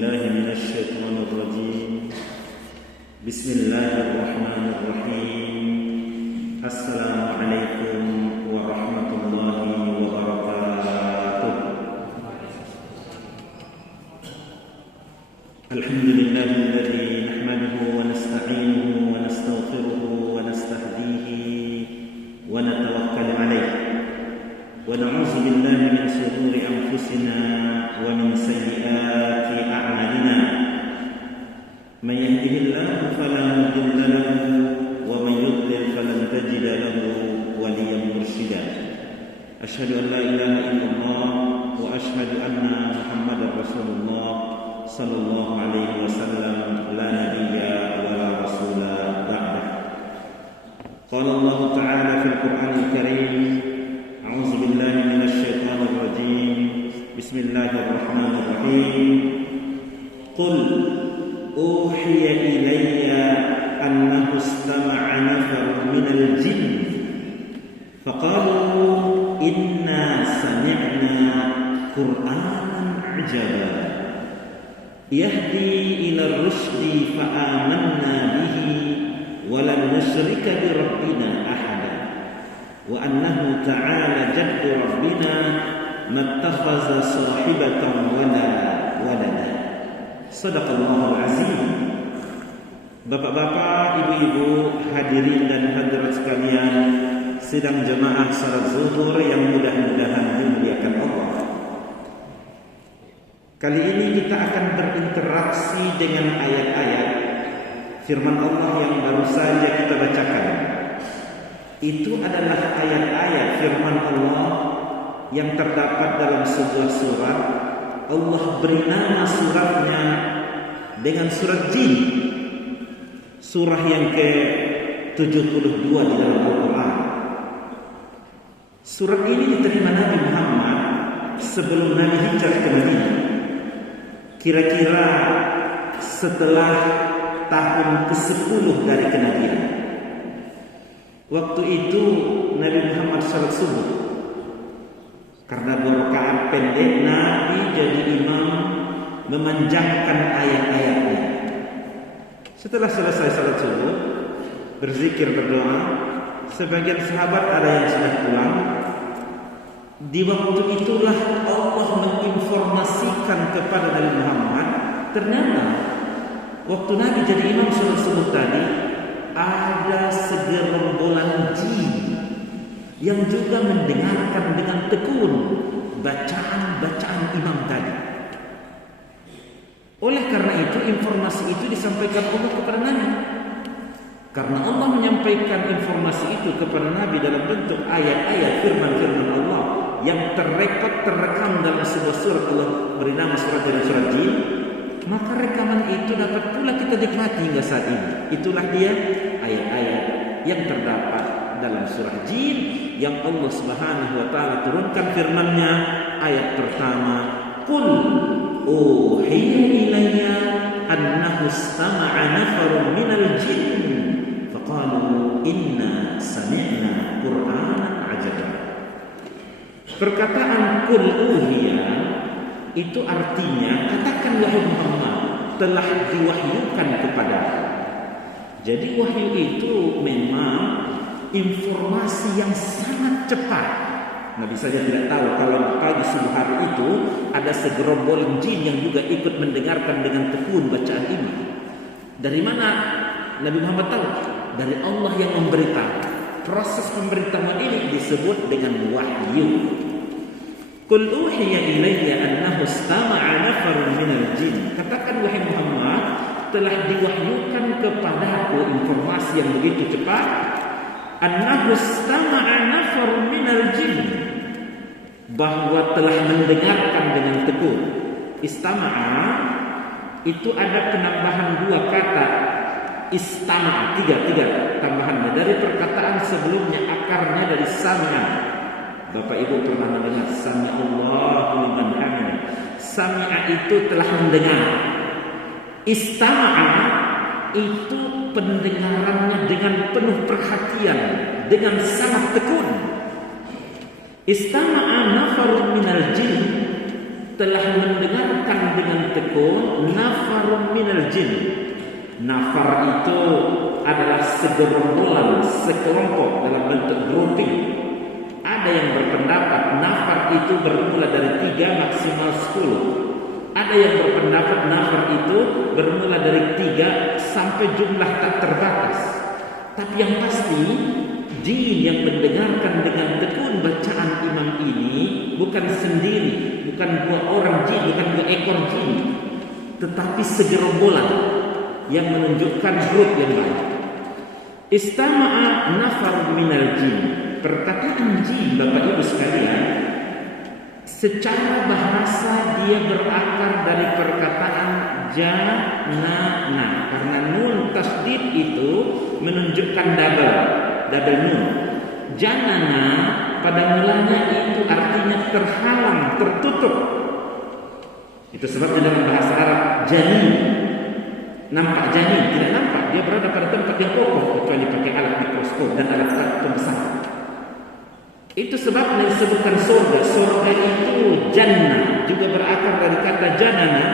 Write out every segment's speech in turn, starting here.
بالله من الشيطان الرجيم. بسم الله الرحمن الرحيم. السلام عليكم ورحمة الله وبركاته. الحمد لله الذي نحمده ونستعينه ونستغفره ونستهديه ونتوكل عليه ونعوذ بالله من شرور أنفسنا ومن سيئات أعمالنا. من يهده الله فلا مضل له ومن يضلل فلن تجد له وليا مرشدا. أشهد أن لا إله إلا الله وأشهد أن محمدا رسول الله صلى الله عليه وسلم لا نبي ولا رسول بعده. قال الله تعالى في القرآن الكريم: أعوذ بالله من الشيطان الرجيم. بسم الله الرحمن الرحيم. قل أوحي إلي أنه استمع نفر من الجن فقالوا إنا سمعنا قرآنا عجبا يهدي إلى الرشد فآمنا به ولن نشرك بربنا أحدا وأنه تعالى جد ربنا ما اتخذ صاحبة ولا ولدا. Sadaqallahul azim. Bapak-bapak, ibu-ibu, hadirin dan hadirat sekalian, sidang jemaah salat zuhur yang mudah-mudahan dimuliakan Allah. Kali ini kita akan berinteraksi dengan ayat-ayat firman Allah yang baru saja kita bacakan. Itu adalah ayat-ayat firman Allah yang terdapat dalam sebuah surat. Allah beri nama suratnya dengan surat Jin, surah yang ke-72 di dalam Al-Quran. Surat ini diterima Nabi Muhammad sebelum Nabi hijrah ke Madinah, kira-kira setelah tahun ke-10 dari kenabian. Waktu itu Nabi Muhammad salat subuh. Karena 2 rakaat pendek, Nabi jadi imam memanjangkan ayat-ayatnya. Setelah selesai salat subuh, berzikir, berdoa, sebagian sahabat ada yang sudah pulang. Di waktu itulah Allah menginformasikan kepada Nabi Muhammad, ternyata waktu Nabi jadi imam salat subuh tadi, ada segerombolan jin yang juga mendengarkan dengan tekun bacaan-bacaan imam tadi. Oleh karena itu, informasi itu disampaikan Allah kepada Nabi. Karena Allah menyampaikan informasi itu kepada Nabi dalam bentuk ayat-ayat firman-firman Allah yang terekam dalam sebuah surat. Allah beri nama surat dari surat Jin, maka rekaman itu dapat pula kita nikmati hingga saat ini. Itulah dia ayat-ayat yang terdapat dalam surah Jin yang Allah Subhanahu wa taala turunkan firman-Nya. Ayat pertama, qul uhiya ilayya annahu istama'a nafarun minal jin faqalu inna sami'na qur'anan ajaba. Perkataan qul uhiya itu artinya, katakan wahai Muhammad, telah diwahyukan kepadaku. Jadi wahyu itu memang informasi yang sangat cepat. Nabi saja tidak tahu kalau pagi subuh hari itu ada segerombolan jin yang juga ikut mendengarkan dengan tekun bacaan imam. Dari mana Nabi Muhammad tahu? Dari Allah yang memberitahu. Proses pemberitahuan ini disebut dengan wahyu. Qul uhiya ilayya annahu istama'a nafarun minal jin. Katakan wahai Muhammad, telah diwahyukan kepadaku informasi yang begitu cepat, annahu istama'a nafarun minal jin, bahwa telah mendengarkan dengan tekun. Istama'a itu ada penambahan 2 kata, istama'a, tiga tambahannya dari perkataan sebelumnya, akarnya dari sami'a. Bapak Ibu pernah mendengar sami'allahu liman hamidah. Sami'a itu telah mendengar. Istama'a itu pendengarannya dengan penuh perhatian, dengan sangat tekun. Istama'a nafarun minal jin telah mendengarkan dengan tekun nafarun minal jin. Nafar itu adalah segerombolan, sekelompok dalam bentuk grouping. Ada yang berpendapat nafar itu bermula dari 3 maksimal 10. Ada yang berpendapat nafar itu bermula dari 3 sampai jumlah tak terbatas. Tapi yang pasti, jin yang mendengarkan dengan tekun bacaan imam ini bukan sendiri, bukan 2 orang jin, bukan 2 ekor jin, tetapi segerombolan yang menunjukkan grup yang baik. Istama'a nafar minal jin. Perkataan jin, Bapak Ibu sekalian, secara bahasa dia berakar dari perkataan janana, karena nun tasdid itu menunjukkan double nun. Janana pada mulanya itu artinya terhalang, tertutup. Itu sebabnya dalam bahasa Arab janin, nampak janin, tidak nampak, dia berada pada tempat yang kokoh kecuali pakai alat mikroskop dan alat pembesar. Itu sebabnya disebutkan surga. Surga itu jannah, juga berakar dari kata janana.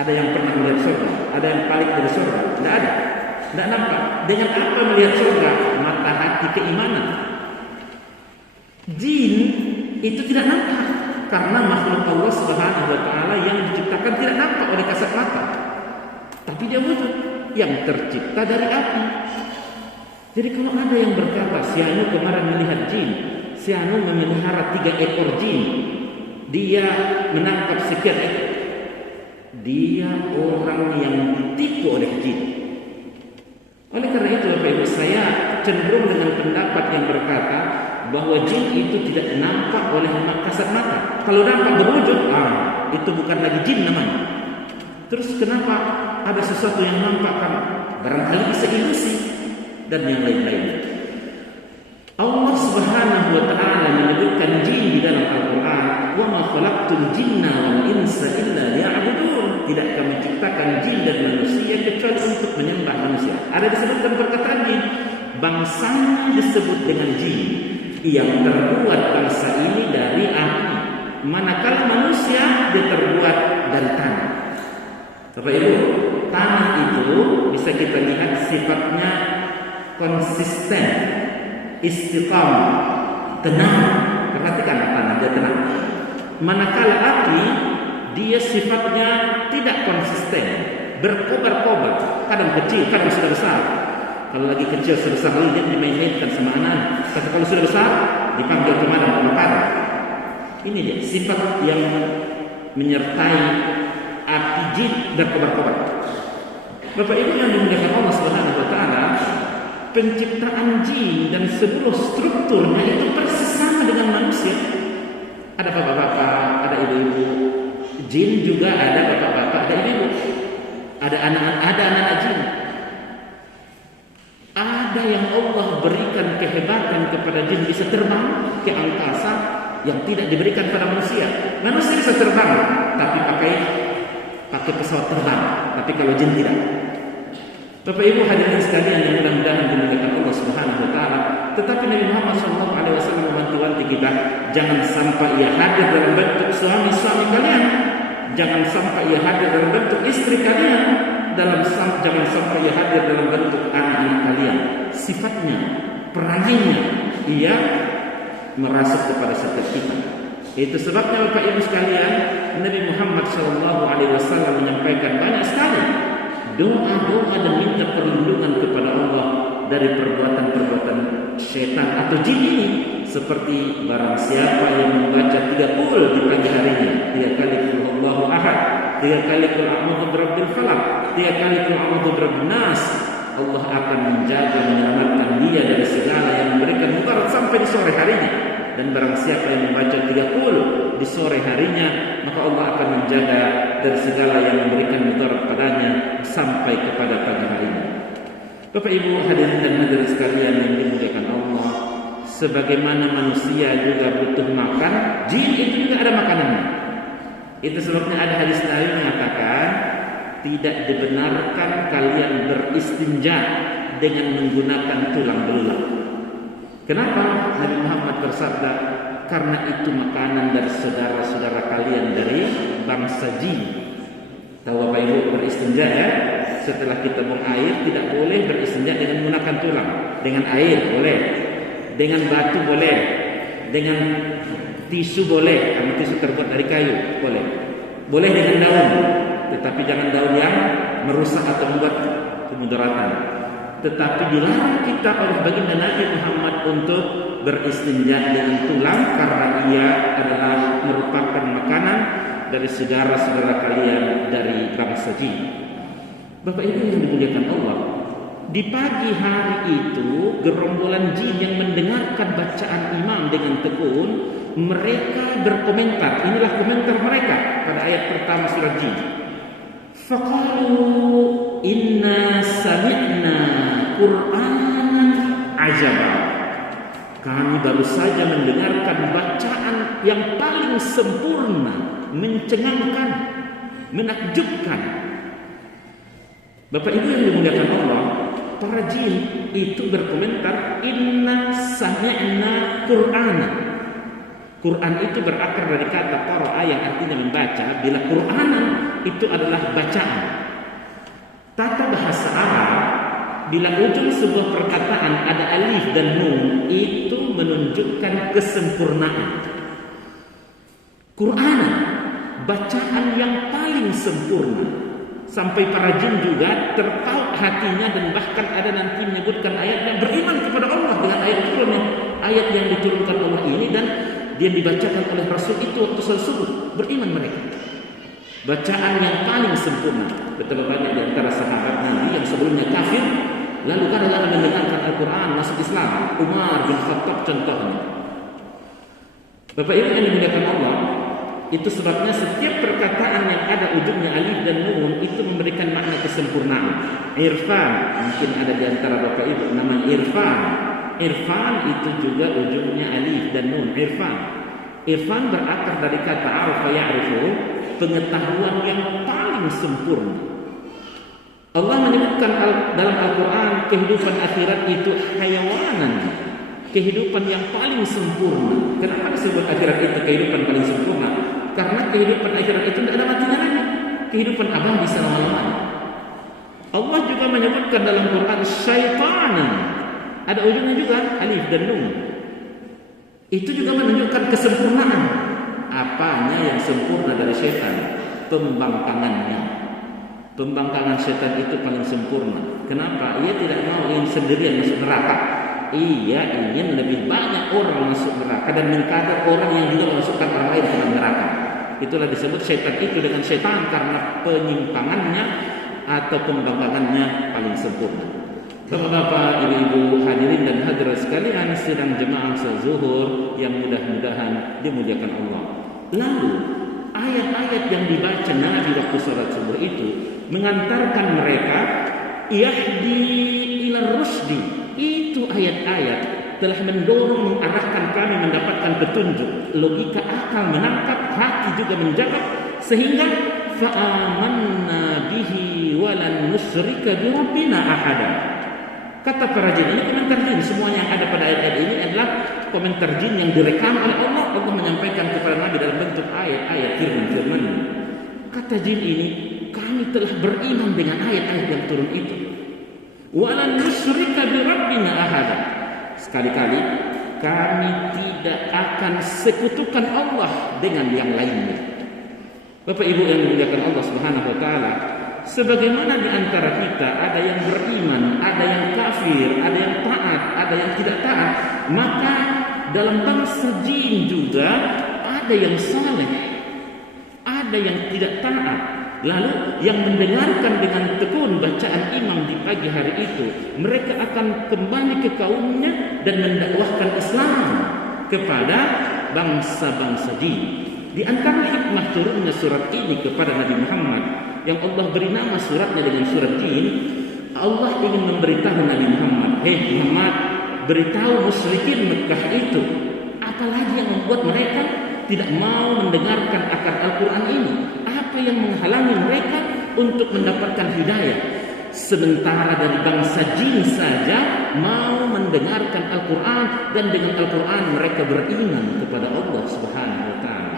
Ada yang pernah melihat surga? Ada yang balik dari surga? Tidak ada, tidak nampak. Dengan apa melihat surga? Mata hati keimanan. Jin itu tidak nampak, karena makhluk Allah Subhanahu wa Ta'ala yang diciptakan tidak nampak oleh kasat mata, tapi dia wujud yang tercipta dari api. Jadi kalau ada yang berkata, si anu kemarin melihat jin, si anu memelihara 3 ekor jin, dia menangkap sekian ekor, dia orang yang ditipu oleh jin. Oleh karena itu Bapak Ibu, saya cenderung dengan pendapat yang berkata bahwa jin itu tidak nampak oleh kasat mata. Kalau nampak berwujud, itu bukan lagi jin namanya. Terus kenapa ada sesuatu yang nampak? Kan barangkali bisa ilusi dan yang lain-lain. Allah Subhanahu wa Ta'ala menyebutkan jin di dalam Al-Qur'an, "Wa ma khalaqtul jinna wal insa illa liya'budun." Tidak kami ciptakan jin dan manusia kecuali untuk menyembah manusia. Ada disebutkan perkataan jin, bangsanya disebut dengan jin, yang terbuat bangsa ini dari api, manakala manusia dia terbuat dari tanah. Bapak Ibu, tanah itu bisa kita lihat sifatnya konsisten, istiqamah, tenang. Perhatikan tanah, dia tenang. Manakala api, dia sifatnya tidak konsisten, berkobar-kobar, kadang kecil, kadang sudah besar. Kalau lagi kecil sebesar ini dia dimainkan sama anak, tapi kalau sudah besar dipanggil kemana? Kebakaran. Ini dia sifat yang menyertai api jin berkobar-kobar. Bapak Ibu yang dimuliakan Allah Subhanahu wa Ta'ala, penciptaan jin dan seluruh strukturnya itu persis sama dengan manusia. Ada bapak-bapak, ada ibu-ibu. Jin juga ada bapak-bapak, ada ibu-ibu. Ada anak-anak jin. Ada yang Allah berikan kehebatan kepada jin, bisa terbang ke angkasa yang tidak diberikan pada manusia. Manusia bisa terbang, tapi pakai pesawat terbang. Tapi kalau jin tidak. Bapak Ibu hadirin sekalian yang mudah-mudahan dimuliakan Allah Subhanahu wa Ta'ala. Tetapi Nabi Muhammad SAW mewanti-wanti kita, jangan sampai ia hadir dalam bentuk suami-suami kalian, jangan sampai ia hadir dalam bentuk istri kalian, jangan sampai ia hadir dalam bentuk anak-anak kalian. Sifatnya, perangainya, ia merasuk kepada setiap kita. Itu sebabnya Bapak Ibu sekalian, Nabi Muhammad SAW menyampaikan banyak sekali doa-doa dan minta perlindungan kepada Allah dari perbuatan-perbuatan syaitan atau jin ini. Seperti barang siapa yang membaca 3 qul di pagi harinya, 3 kali qul huwallahu ahad, 3 kali qul a'udzu birabbil falaq, 3 kali qul a'udzu birabbin nas, Allah akan menjaga, menyelamatkan dia dari segala yang memberikan mudarat sampai di sore harinya. Dan barang siapa yang membaca 3 qul di sore harinya, maka Allah akan menjaga dari segala yang memberikan mudarat padanya sampai kepada pagi harinya. Bapak Ibu hadirin dan hadirat sekalian yang dimuliakan Allah, sebagaimana manusia juga butuh makan, jin itu juga ada makanannya. Itu sebabnya ada hadis Nabi mengatakan, tidak dibenarkan kalian beristinja dengan menggunakan tulang belulang. Kenapa? Nabi Muhammad bersabda, karena itu makanan dari saudara-saudara kalian dari bangsa jin. Tahu Bapak Ibu beristinja ya? Setelah kita buang air tidak boleh beristinja dengan menggunakan tulang. Dengan air boleh, dengan batu boleh, dengan tisu boleh, karena tisu terbuat dari kayu boleh. Boleh dengan daun, tetapi jangan daun yang merusak atau membuat kemudaratan. Tetapi dilarang kita oleh baginda Nabi Muhammad untuk beristinja dengan tulang karena ia adalah merupakan makanan dari saudara-saudara kalian dari bangsa jin. Bapak Ibu yang dimuliakan Allah, di pagi hari itu gerombolan jin yang mendengarkan bacaan imam dengan tekun, mereka berkomentar. Inilah komentar mereka pada ayat pertama surat jin. Faqalu inna sami'na Qur'anan ajaba. Kami baru saja mendengarkan bacaan yang paling sempurna, mencengangkan, menakjubkan. Bapak Ibu yang dimuliakan Allah, para jin itu berkomentar inna sami'na Qur'anan. Quran itu berakar dari kata qara'a yang artinya membaca. Bila Qur'anan itu adalah bacaan. Tata bahasa Arab, bila ujung sebuah perkataan ada alif dan nun, itu menunjukkan kesempurnaan. Qur'anan, bacaan yang paling sempurna. Sampai para jin juga terpaut hatinya dan bahkan ada nanti menyebutkan ayatnya beriman kepada Allah dengan ayat yang diturunkan Allah ini dan dia dibacakan oleh Rasul itu waktu salat subuh, beriman mereka. Bacaan yang paling sempurna. Betapa banyak di antara sahabat Nabi yang sebelumnya kafir lalu kadang-kadang mendengarkan Al-Quran masuk Islam. Umar bin Khattab contohnya. Bapak Ibu yang dimuliakan Allah, itu sebabnya setiap perkataan yang ada ujungnya alif dan nun itu memberikan makna kesempurnaan. Irfan, mungkin ada di antara Bapak Ibu nama Irfan. Irfan itu juga ujungnya alif dan nun. Irfan berakar dari kata arafa ya'rifu, pengetahuan yang paling sempurna. Allah menyebutkan dalam Al-Quran kehidupan akhirat itu hayawanan, kehidupan yang paling sempurna. Kenapa disebut akhirat itu kehidupan paling sempurna? Karena kehidupan akhirat itu tidak ada matinya lagi. Kehidupan abadi selama-lamanya. Allah juga menyebutkan dalam Quran syaitanan. Ada ujungnya juga alif dan nun. Itu juga menunjukkan kesempurnaan. Apanya yang sempurna dari syaitan? Pembangkangannya. Pembangkangan syaitan itu paling sempurna. Kenapa? Ia tidak mau ingin sendirian masuk neraka. Ia ingin lebih banyak orang masuk neraka dan mengkader orang yang juga memasukkan orang lain ke neraka. Itulah disebut syaitan itu dengan syaitan karena penyimpangannya atau pembangkangannya paling sempurna. Bapak-bapak, ibu-ibu, hadirin dan hadirat sekalian sidang jemaah zuhur yang mudah-mudahan dimuliakan Allah. Lalu ayat-ayat yang dibaca Nabi waktu salat subuh itu mengantarkan mereka yahdi ila rusdi. Itu ayat-ayat telah mendorong mengarahkan kami mendapatkan petunjuk. Logika akal menangkap, hati juga menjawab sehingga fa'amanna bihi walan nusyrika bi rabbina ahada. Kata para jin, ini komentar jin. Semua yang ada pada ayat-ayat ini adalah komentar jin yang direkam oleh Allah. Allah menyampaikan kepada Nabi dalam bentuk ayat-ayat firman-firman. Kata jin ini, kami telah beriman dengan ayat-ayat yang turun itu. Walan nusyrika bi rabbina ahada. Sekali-kali kami tidak akan sekutukan Allah dengan yang lainnya. Bapak Ibu yang dimuliakan Allah Subhanahu wa taala, sebagaimana di antara kita ada yang beriman, ada yang kafir, ada yang taat, ada yang tidak taat, maka dalam bangsa jin juga ada yang saleh, ada yang tidak taat. Lalu yang mendengarkan dengan tekun bacaan imam di pagi hari itu, mereka akan kembali ke kaumnya dan mendakwahkan Islam kepada bangsa-bangsa jin. Di antara hikmah turunnya surat ini kepada Nabi Muhammad yang Allah beri nama suratnya dengan surat jin, Allah ingin memberitahu Nabi Muhammad, "Hei Muhammad, beritahu musyrikin Mekah itu, apalagi yang membuat mereka tidak mau mendengarkan akar Al-Quran ini? Apa yang menghalangi mereka untuk mendapatkan hidayah? sementara dari bangsa jin saja mau mendengarkan Al-Quran, dan dengan Al-Quran mereka beriman kepada Allah Subhanahu wa Ta'ala.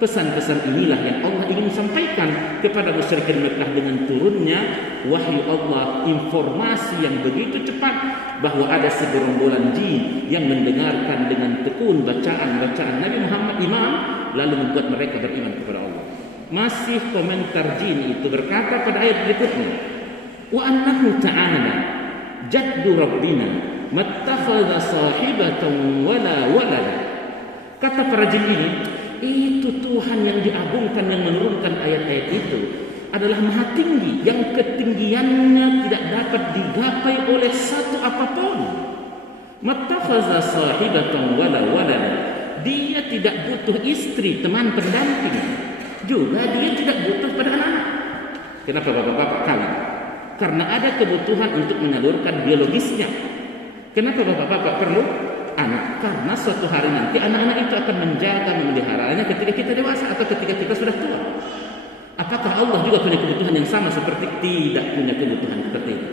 Pesan-pesan inilah yang Allah ingin sampaikan kepada musyrikin Mekah dengan turunnya wahyu Allah, informasi yang begitu cepat bahwa ada segerombolan jin yang mendengarkan dengan tekun bacaan-bacaan Nabi Muhammad Imam, lalu membuat mereka beriman kepada Allah. Masih komentar jin itu berkata pada ayat berikutnya, wa annahu ta'ala jaddu rabbina mattakhadha sahibatan wala walada. Kata para jin ini, itu Tuhan yang diagungkan, yang menurunkan ayat-ayat itu adalah maha tinggi, yang ketinggiannya tidak dapat digapai oleh satu apapun. Mattakhadha sahibatan wala walada. Dia tidak butuh istri, teman pendamping. Juga dia tidak butuh pada anak. Kenapa bapak-bapak kawin? Karena ada kebutuhan untuk menyalurkan biologisnya. Kenapa bapak-bapak perlu anak? Karena suatu hari nanti anak-anak itu akan menjaga, memeliharanya ketika kita dewasa atau ketika kita sudah tua. Apakah Allah juga punya kebutuhan yang sama seperti tidak punya kebutuhan seperti itu?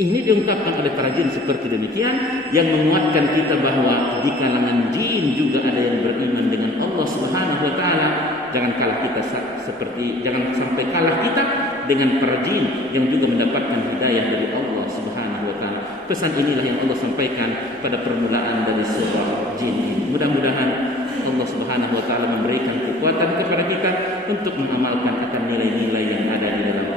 Ini diungkapkan oleh para jin seperti demikian, yang menguatkan kita bahwa di kalangan jin juga ada yang beriman dengan Allah Subhanahu wa Ta'ala. Jangan sampai kalah kita dengan para jin yang juga mendapatkan hidayah dari Allah Subhanahu wa Ta'ala. Pesan inilah yang Allah sampaikan pada permulaan dari surah jin ini. Mudah-mudahan Allah Subhanahu wa Ta'ala memberikan kekuatan kepada kita untuk mengamalkan akan nilai-nilai yang ada di dalam